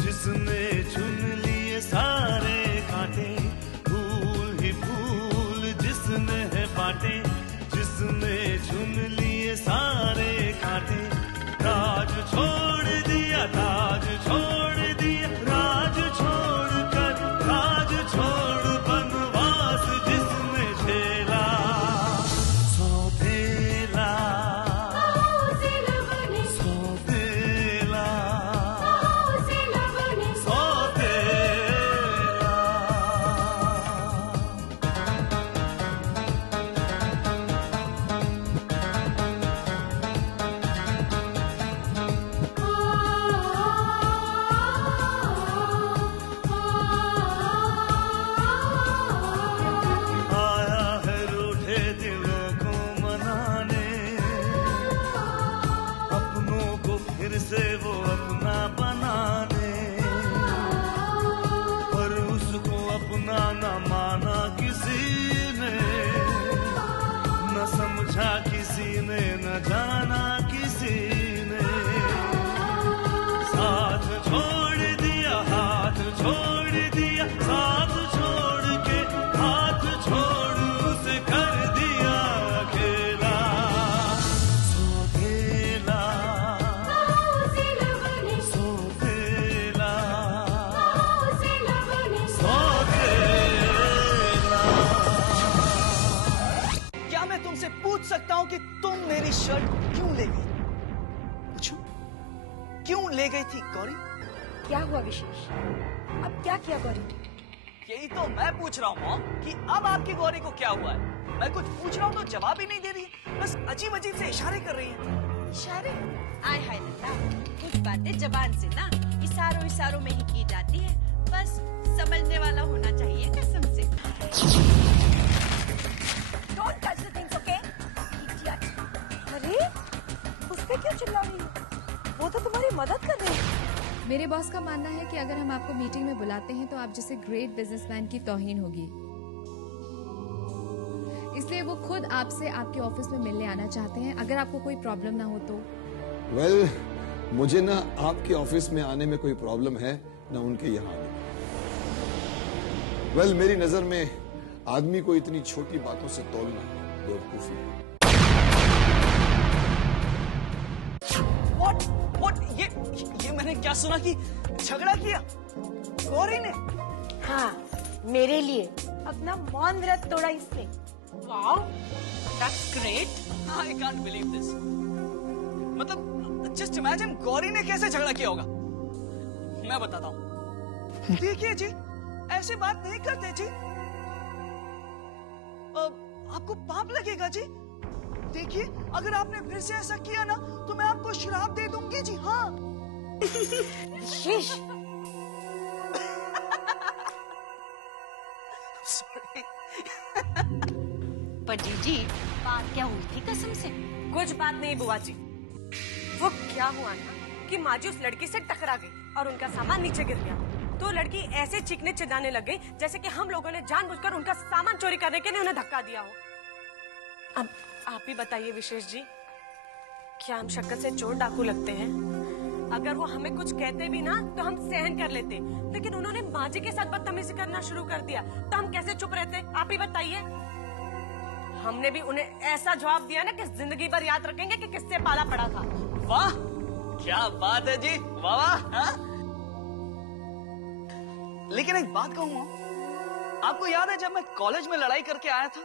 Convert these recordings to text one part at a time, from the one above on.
जिसने चुन लिए सारे कांटे, फूल ही फूल जिसने है बांटे, जिसने चुन लिए सारे कांटे। राज छोड़ दिया, ताज छोड़ दिया, राज छोड़ कर राज छोड़ बनवास जिसने झेला, सौतेला से वो अपना बनाने, पर उसको अपना न माना किसी ने, न समझा किसी ने, न जाना किसी ने। साथ छोड़ दिया, हाथ छोड़ दिया, साथ छोड़ के हाथ छोड़ उसे कर दिया अकेला, सौतेला तुमसे पूछ सकता हूँ कि तुम मेरी शर्ट क्यों ले गई? पूछूं? क्यों ले गई थी गौरी? क्या हुआ विशेष? अब क्या किया गौरी ने? यही तो मैं पूछ रहा हूँ मॉम कि अब आपकी गौरी को क्या हुआ है? मैं कुछ पूछ रहा हूँ तो जवाब ही नहीं दे रही, बस अजीब अजीब से इशारे कर रही है। इशारे? आय हाय लल्ला, कुछ बातें जबान से ना इशारों में ही की जाती है, बस समझने वाला होना चाहिए कसम से। Don't touch the things, okay? Idiot. अरे, उस पे क्यों चिल्ला रही है? वो तो तुम्हारी मदद कर रही है। मेरे बॉस का मानना है कि अगर हम आपको मीटिंग में बुलाते हैं तो आप जैसे ग्रेट बिजनेसमैन की तौहीन होगी, इसलिए वो खुद आपसे आपके ऑफिस में मिलने आना चाहते हैं, अगर आपको कोई प्रॉब्लम ना हो तो। Well, मुझे ना आपके ऑफिस में आने में कोई प्रॉब्लम है, ना उनके यहाँ आने में। Well, मेरी नजर में आदमी को इतनी छोटी बातों से तोलना बेवकूफी है। What? ये मैंने क्या सुना कि झगड़ा किया गौरी ने? हाँ, मेरे लिए अपना मौन व्रत तोड़ा इसने। Wow, that's great. I can't believe this. मतलब just imagine गौरी ने कैसे झगड़ा किया होगा। मैं बताता हूँ। देखिए जी, ऐसे बात नहीं करते जी। आपको पाप लगेगा जी। देखिए, अगर आपने फिर से ऐसा किया ना तो मैं आपको श्राप दे दूंगी जी। हाँ। विशेष। Sorry. पर जीजी, बात क्या हुई थी कसम से? कुछ बात नहीं बुआ जी। वो क्या हुआ ना कि माँ जी उस लड़की से टकरा गई और उनका सामान नीचे गिर गया, तो लड़की ऐसे चीखने चिल्लाने लग गई जैसे कि हम लोगों ने जानबूझकर उनका सामान चोरी करने के लिए उन्हें धक्का दिया हो। अब आप ही बताइए विशेष जी, क्या हम शक्ल से चोर डाकू लगते हैं? अगर वो हमें कुछ कहते भी ना तो हम सहन कर लेते, लेकिन उन्होंने माँ जी के साथ बदतमीजी करना शुरू कर दिया तो हम कैसे चुप रहते? आप ही बताइए। हमने भी उन्हें ऐसा जवाब दिया ना कि जिंदगी भर याद रखेंगे कि किससे पाला पड़ा था। वाह, क्या बात है जी, वाह वाह। लेकिन एक बात कहूँ, आपको याद है जब मैं कॉलेज में लड़ाई करके आया था,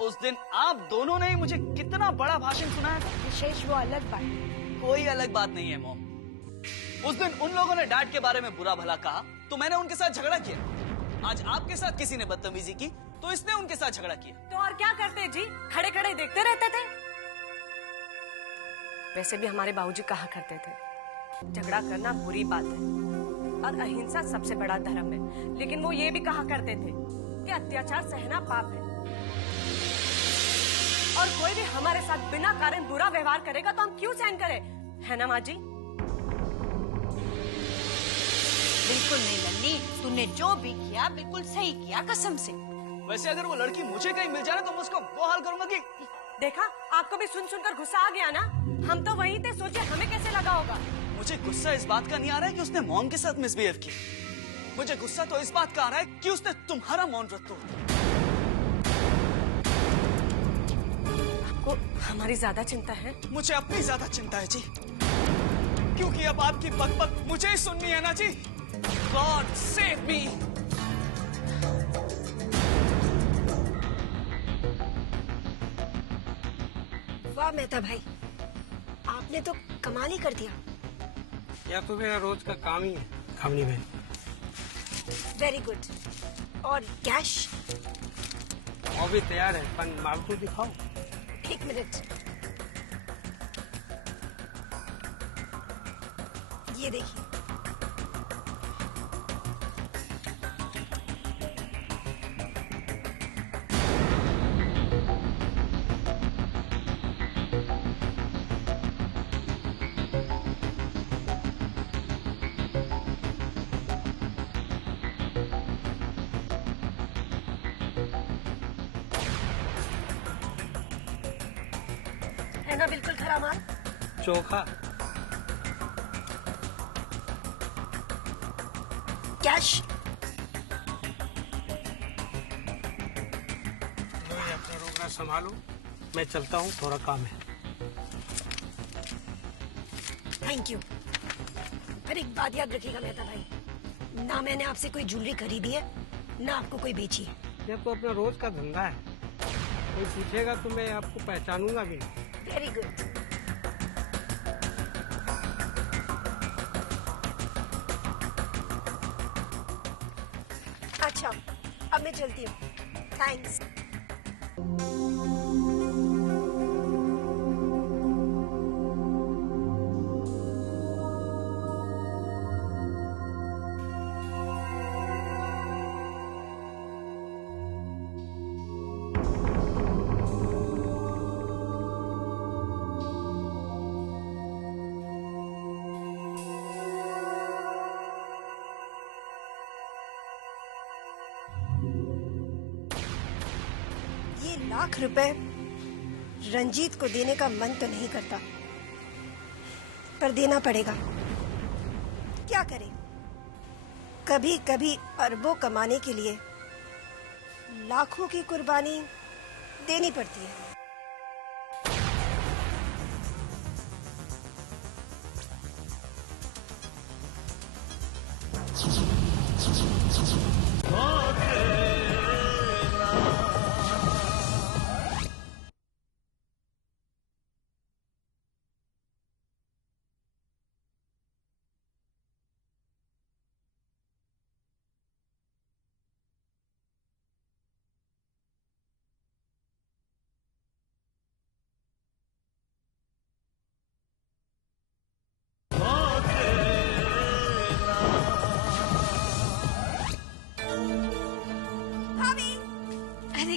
उस दिन आप दोनों ने मुझे कितना बड़ा भाषण सुनाया था। विशेष वो अलग बात है। कोई अलग बात नहीं है मॉम। उस दिन उन लोगों ने डैड के बारे में बुरा भला कहा तो मैंने उनके साथ झगड़ा किया। आज आपके साथ किसी ने बदतमीजी की तो इसने उनके साथ झगड़ा किया। तो और क्या करते जी, खड़े खड़े देखते रहते थे। वैसे भी हमारे बाबूजी कहा करते थे झगड़ा करना बुरी बात है और अहिंसा सबसे बड़ा धर्म है, लेकिन वो ये भी कहा करते थे कि अत्याचार सहना पाप है और कोई भी हमारे साथ बिना कारण बुरा व्यवहार करेगा तो हम क्यों सहन करें, है ना माँ जी? बिल्कुल नहीं लल्ली, तूने जो भी किया बिल्कुल सही किया, कसम से। वैसे अगर वो लड़की मुझे कहीं मिल जाए तो मैं उसको वो हाल करूंगा कि देखा, आपको भी सुन सुनकर गुस्सा आ गया ना? हम तो वहीं थे, सोचे हमें कैसे लगा होगा। मुझे गुस्सा इस बात का नहीं आ रहा है कि उसने मॉम के साथ मिसबिहेव किया, मुझे गुस्सा तो इस बात का आ रहा है कि उसने तुम्हारा मौन रख तोड़ा। आपको हमारी ज्यादा चिंता है? मुझे अपनी ज्यादा चिंता है जी, क्योंकि अब आपकी बकबक मुझे ही सुननी है ना जी। God save me. वाह मेहता भाई, आपने तो कमाल ही कर दिया। या तो मेरा रोज का काम ही है खामनी में। Very good. और कैश? वो भी तैयार है, पर माल तो दिखाओ। एक मिनट, ये देखिए। है ना बिल्कुल खरा माल? चोखा। कैश? अपना रोकना संभालो, मैं चलता हूँ, थोड़ा काम है। Thank you. पर एक बात याद रखिएगा मेहता भाई, ना मैंने आपसे कोई ज्वेलरी खरीदी है, ना आपको कोई बेची है। यह तो अपना रोज का धंधा है, कोई पूछेगा तो मैं आपको पहचानूंगा भी नहीं। Very good. अच्छा, अब मैं चलती हूँ। थैंक्स। लाख रुपए रंजीत को देने का मन तो नहीं करता, पर देना पड़ेगा। क्या करें, कभी कभी अरबों कमाने के लिए लाखों की कुर्बानी देनी पड़ती है।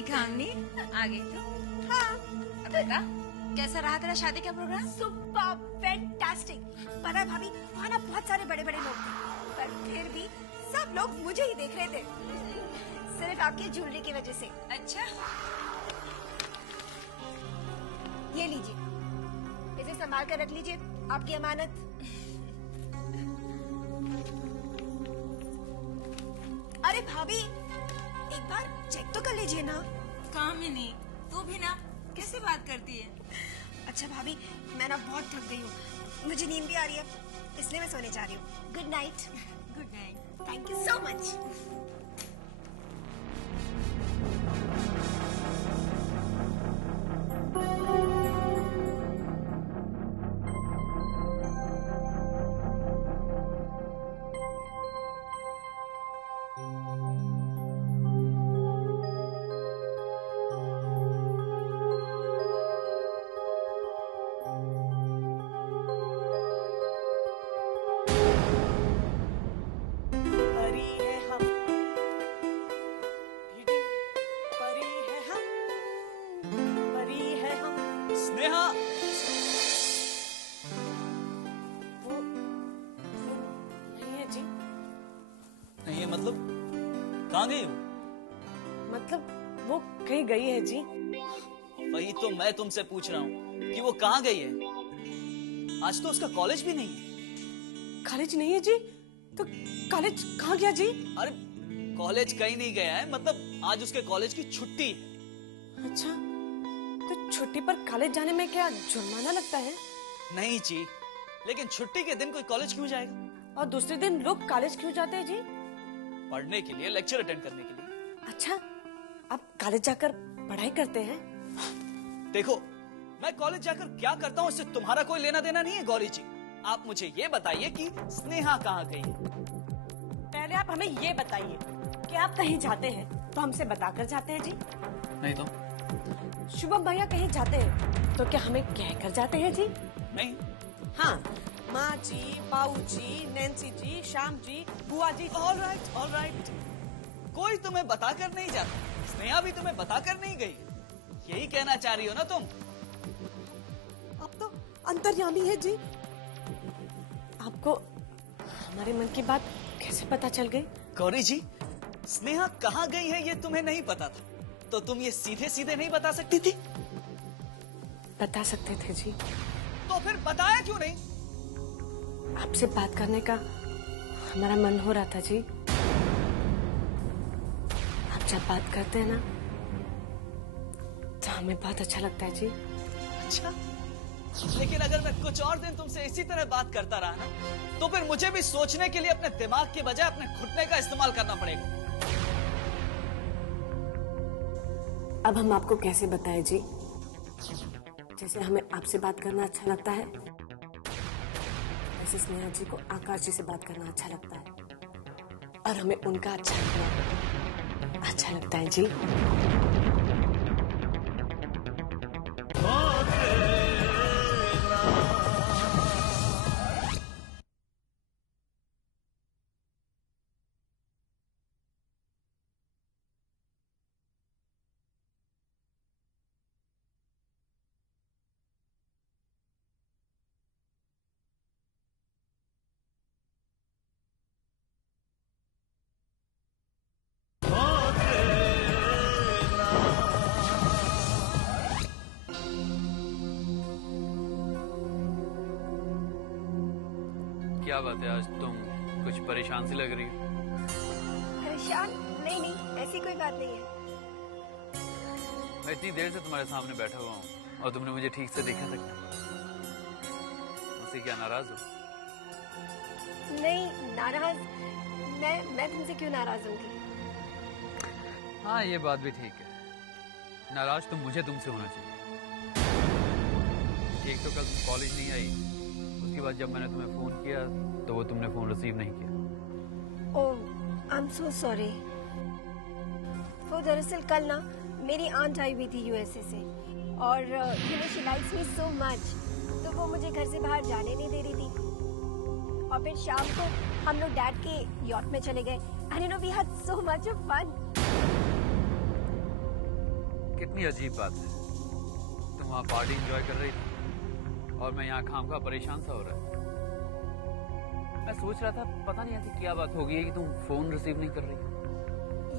कामनी आ गई तो? हाँ। बेटा कैसा रहा तेरा शादी का प्रोग्राम? Super fantastic. पता है भाभी, वहाँ ना बहुत सारे बड़े बड़े लोग थे, पर फिर भी सब लोग मुझे ही देख रहे थे, सिर्फ आपकी ज्वेलरी की वजह से। अच्छा, ये लीजिए, इसे संभाल कर रख लीजिए, आपकी अमानत। अरे भाभी, एक बार चेक तो कर लीजिए ना। कामिनी तू भी ना कैसे बात करती है? अच्छा भाभी, मैं ना बहुत थक गई हूँ, मुझे नींद भी आ रही है, इसलिए मैं सोने जा रही हूँ। Good night. Good night. Thank you so much. मतलब कहाँ गई हो? मतलब वो कहीं गई है जी। वही तो मैं तुमसे पूछ रहा हूँ कि वो कहाँ गई है। आज तो उसका कॉलेज भी नहीं है। कॉलेज नहीं है जी? तो कॉलेज कहाँ गया जी? अरे कॉलेज कहीं नहीं गया है, मतलब आज उसके कॉलेज की छुट्टी है। अच्छा, तो छुट्टी पर कॉलेज जाने में क्या जुर्माना लगता है? नहीं जी, लेकिन छुट्टी के दिन कोई कॉलेज क्यों जाएगा? और दूसरे दिन लोग कॉलेज क्यों जाते हैं जी? पढ़ने के लिए, लेक्चर अटेंड करने के लिए। अच्छा, आप कॉलेज जाकर पढ़ाई करते हैं? देखो, मैं कॉलेज जाकर क्या करता हूँ इससे तुम्हारा कोई लेना देना नहीं है गौरी जी। आप मुझे ये बताइए कि स्नेहा कहाँ गई है? पहले आप हमें ये बताइए कि आप कहीं जाते हैं तो हमसे बताकर जाते हैं जी? नहीं तो? शुभम भैया कहीं जाते हैं तो क्या हमें कहकर जाते हैं जी? नहीं। हाँ, माँ जी, बाऊ जी, नैन्सी जी, श्याम जी, बुआ जी। All right. कोई तुम्हें बताकर नहीं जाता, स्नेहा भी तुम्हें बताकर नहीं गई। यही कहना चाह रही हो ना तुम? आप तो अंतर्यामी है जी। आपको हमारे मन की बात कैसे पता चल गई? गौरी जी, स्नेहा कहाँ गई है ये तुम्हें नहीं पता था, तो तुम ये सीधे सीधे नहीं बता सकती थी? बता सकते थे जी। तो फिर बताया क्यों नहीं? आपसे बात करने का हमारा मन हो रहा था जी। आप जब बात करते हैं ना तो हमें बहुत अच्छा लगता है जी। अच्छा, लेकिन अगर मैं कुछ और दिन तुमसे इसी तरह बात करता रहा ना, तो फिर मुझे भी सोचने के लिए अपने दिमाग के बजाय अपने घुटने का इस्तेमाल करना पड़ेगा। अब हम आपको कैसे बताएं जी? जैसे हमें आपसे बात करना अच्छा लगता है, वैसे स्नेहा जी को आकाश जी से बात करना अच्छा लगता है, और हमें उनका अच्छा लगता है जी। क्या बात है, आज तुम कुछ परेशान सी लग रही हो? परेशान? नहीं, ऐसी कोई बात नहीं है। मैं इतनी देर से तुम्हारे सामने बैठा हुआ हूँ और तुमने मुझे ठीक से देखा तक नहीं। मुझसे क्या नाराज हो? नहीं, नाराज मैं तुमसे क्यों नाराज होंगी? हाँ, ये बात भी ठीक है। नाराज तो मुझे तुमसे होना चाहिए। एक तो कल तुम कॉलेज नहीं आई, उसके बाद जब मैंने तुम्हें फोन किया तो वो तुमने फोन रिसीव नहीं किया। ओह, आई एम सो सॉरी। वो दरअसल कल ना मेरी आंट आई हुई थी यूएसए से, और she likes me so much, तो वो मुझे घर से बाहर जाने नहीं दे रही थी। और फिर शाम को हम लोग डैड के यॉट में चले गए, and you know we had so much of fun. कितनी अजीब बात है, तुम वहाँ पार्टी एंजॉय कर रही थी और मैं यहाँ खामखा परेशान सा हो रहा है। मैं सोच रहा था पता नहीं ऐसी क्या बात हो गई है कि तुम फोन रिसीव नहीं कर रही।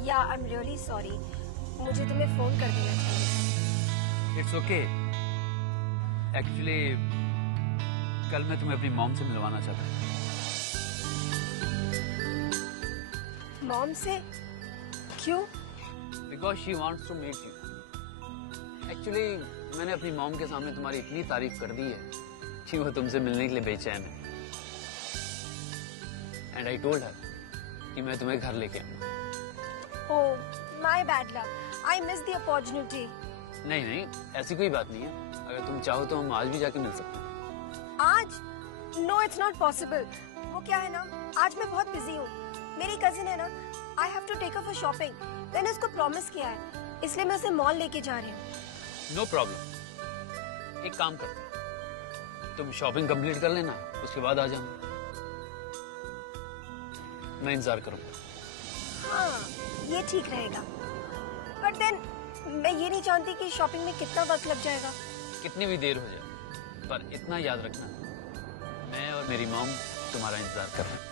या आई एम रियली सॉरी, मुझे तुम्हें फोन कर देना चाहिए। It's okay. एक्चुअली कल मैं तुम्हें अपनी मॉम से मिलवाना चाहता हूँ। मॉम से? क्यों? Because she wants to meet you. Actually मैंने अपनी मॉम के सामने तुम्हारी इतनी तारीफ कर दी है कि वो तुमसे मिलने के लिए बेचैन है। एंड आई टोल्ड हर कि मैं तुम्हें घर लेके आऊंगा। Oh, my bad luck, I miss the opportunity. नहीं, ऐसी कोई बात नहीं है। अगर तुम चाहो तो हम आज भी जाके मिल सकते हैं। आज? No, it's not possible. वो क्या है ना, आज मैं बहुत बिजी हूँ। मेरी कजिन है ना, I have to take her for shopping. मैंने उसको प्रॉमिस किया है, इसलिए मैं उसे मॉल लेके जा रही हूँ। No problem. एक काम कर, तुम शॉपिंग कंप्लीट कर लेना, उसके बाद आ जाना। मैं इंतजार करूंगा। हाँ, ये ठीक रहेगा। बट देन मैं ये नहीं जानती कि शॉपिंग में कितना वक्त लग जाएगा। कितनी भी देर हो जाए, पर इतना याद रखना, मैं और मेरी मॉम तुम्हारा इंतजार कर रहे हैं।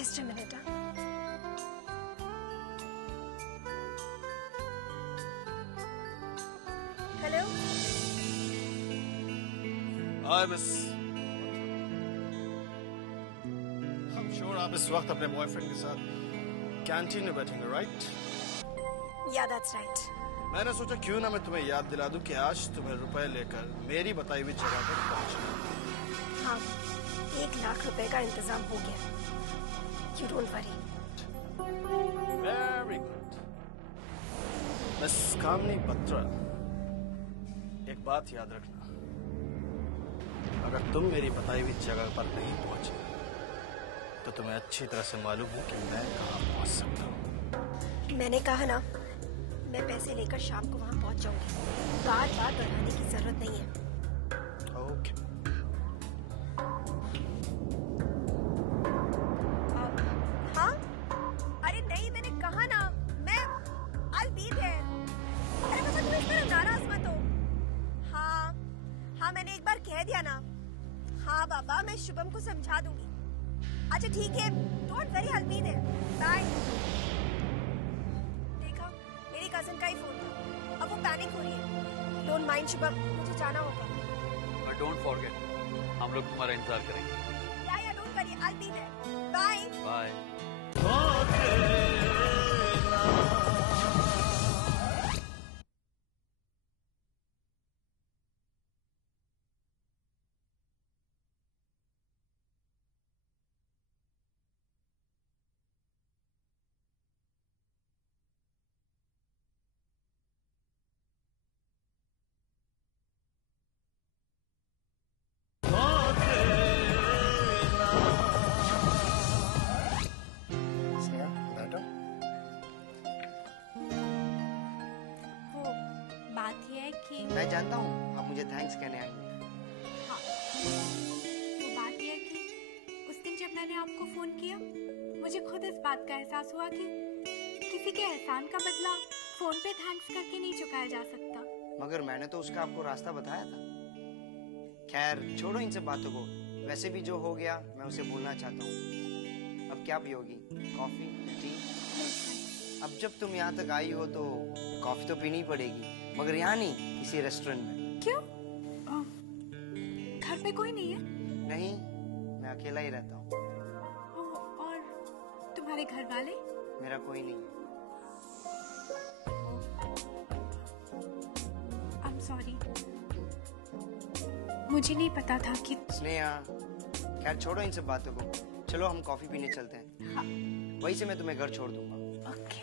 Just a minute. Hello? Hi, Miss. I'm sure आप इस वक्त अपने बॉयफ्रेंड के साथ कैंटीन में बैठेंगे, राइट? Yeah, that's right. मैंने सोचा क्यों ना मैं तुम्हें याद दिला दूं कि आज तुम्हें रुपए लेकर मेरी बताई हुई जगह पर पहुंचना। हाँ, 1 लाख रुपए का इंतजाम हो गया। You don't worry. Very good. Miss Kamani Batra, एक बात याद रखना, अगर तुम मेरी बताई हुई जगह पर नहीं पहुंचे तो तुम्हें अच्छी तरह से मालूम है कि मैं कहाँ पहुंच सकता हूँ। मैंने कहा ना, मैं पैसे लेकर शाम को वहां पहुंच जाऊंगी। बार-बार बढ़ाने की जरूरत नहीं है। ओके। हाँ? अरे नहीं, मैंने कहा ना, मैं I'll be there. अरे मुझे तुम इस तरह नाराज मत हो। हाँ, मैंने एक बार कह दिया ना। हाँ बाबा, मैं शुभम को समझा दूंगी। अच्छा ठीक है, don't worry, I'll be there. Bye. देखा, मेरी कजिन का ही फोन था। अब वो पैनिक हो रही है। डोंट माइंड शुभम, मुझे जाना होगा। But don't forget, हम लोग तुम्हारा इंतजार करेंगे। या don't worry, I'll be there. Bye. Bye. मैं जानता हूँ आप मुझे थैंक्स कहने आएंगे। हाँ, वो बात यह है कि उस दिन जब मैंने आपको फोन किया, मुझे खुद इस बात का एहसास हुआ कि किसी के एहसान का बदला फोन पे थैंक्स करके नहीं चुकाया जा सकता। मगर मैंने तो उसका आपको रास्ता बताया था। खैर छोड़ो इन सब बातों को। वैसे भी जो हो गया मैं उसे भूलना चाहता हूँ। अब क्या पियोगी, कॉफी, टी? अब जब तुम यहाँ तक आई हो तो कॉफी तो पीनी पड़ेगी, मगर यहाँ नहीं, किसी रेस्टोरेंट में। क्यों? घर पे कोई नहीं है? नहीं, मैं अकेला ही रहता हूँ। और तुम्हारे घर वाले? मेरा कोई नहीं है। I'm sorry, मुझे नहीं पता था कि। स्नेहा, खैर छोड़ो इन सब बातों को। चलो हम कॉफी पीने चलते हैं। हाँ। वहीं से मैं तुम्हें घर छोड़ दूंगा। ओके।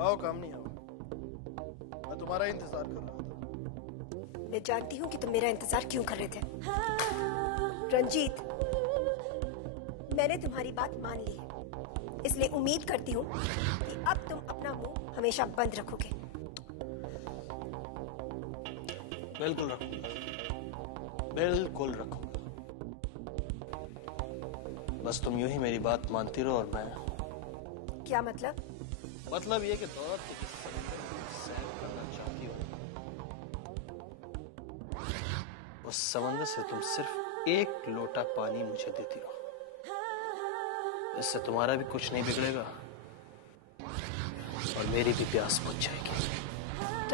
आओ कामनी, आओ। मैं तुम्हारा इंतजार कर रहा था। मैं जानती हूँ कि तुम मेरा इंतजार क्यों कर रहे थे। रंजीत, मैंने तुम्हारी बात मान ली है, इसलिए उम्मीद करती हूँ कि अब तुम अपना मुंह हमेशा बंद रखोगे। बिल्कुल रखूंगा, बिल्कुल रखूंगा। बस तुम यूं ही मेरी बात मानती रहो और मैं। क्या मतलब? मतलब ये कि दौलत के किस समुद्र में सैर करना चाहती हो, उस समंदर से तुम सिर्फ 1 लोटा पानी मुझे देती रहो। इससे तुम्हारा भी कुछ नहीं बिगड़ेगा और मेरी भी प्यास बुझ जाएगी।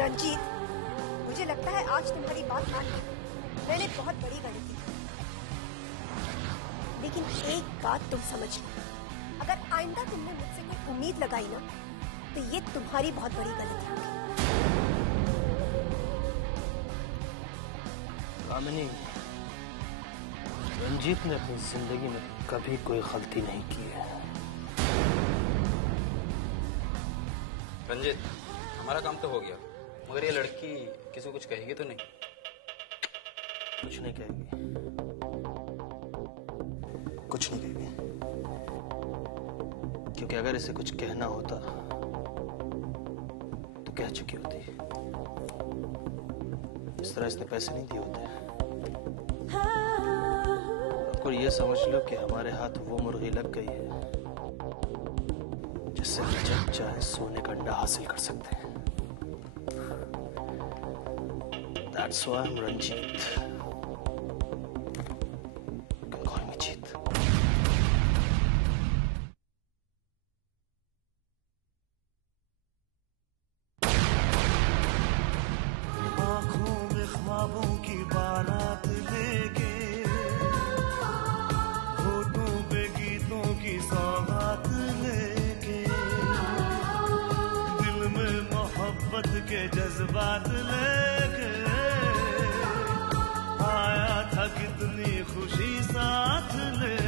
रंजीत, मुझे लगता है आज तुम्हारी बात मान ली। मैंने बहुत बड़ी गलती की, लेकिन एक बात तुम समझ लो, अगर आइंदा तुमने मुझसे कोई उम्मीद लगाई ना, तो ये तुम्हारी बहुत बड़ी गलती होगी। कामिनी, रंजीत ने अपनी जिंदगी में कभी कोई गलती नहीं की है। रंजीत, हमारा काम तो हो गया, मगर ये लड़की किसी को कुछ कहेगी तो नहीं? कुछ नहीं कहेगी, कुछ नहीं कहेगी, क्योंकि अगर इसे कुछ कहना होता तो कह चुकी होती। इस तरह इसने पैसे नहीं दिए होते। और ये समझ लो कि हमारे हाथ वो मुर्गी लग गई है जिससे हम जब चाहे सोने का अंडा हासिल कर सकते हैं। That's why I'm Ranjit. You can call me Jeet. आँखों में ख्वाबों की बारात लेके, होठों पे गीतों की सौगात लेके, दिल में मोहब्बत के जज्बात लेके आया था कितनी खुशी साथ ले।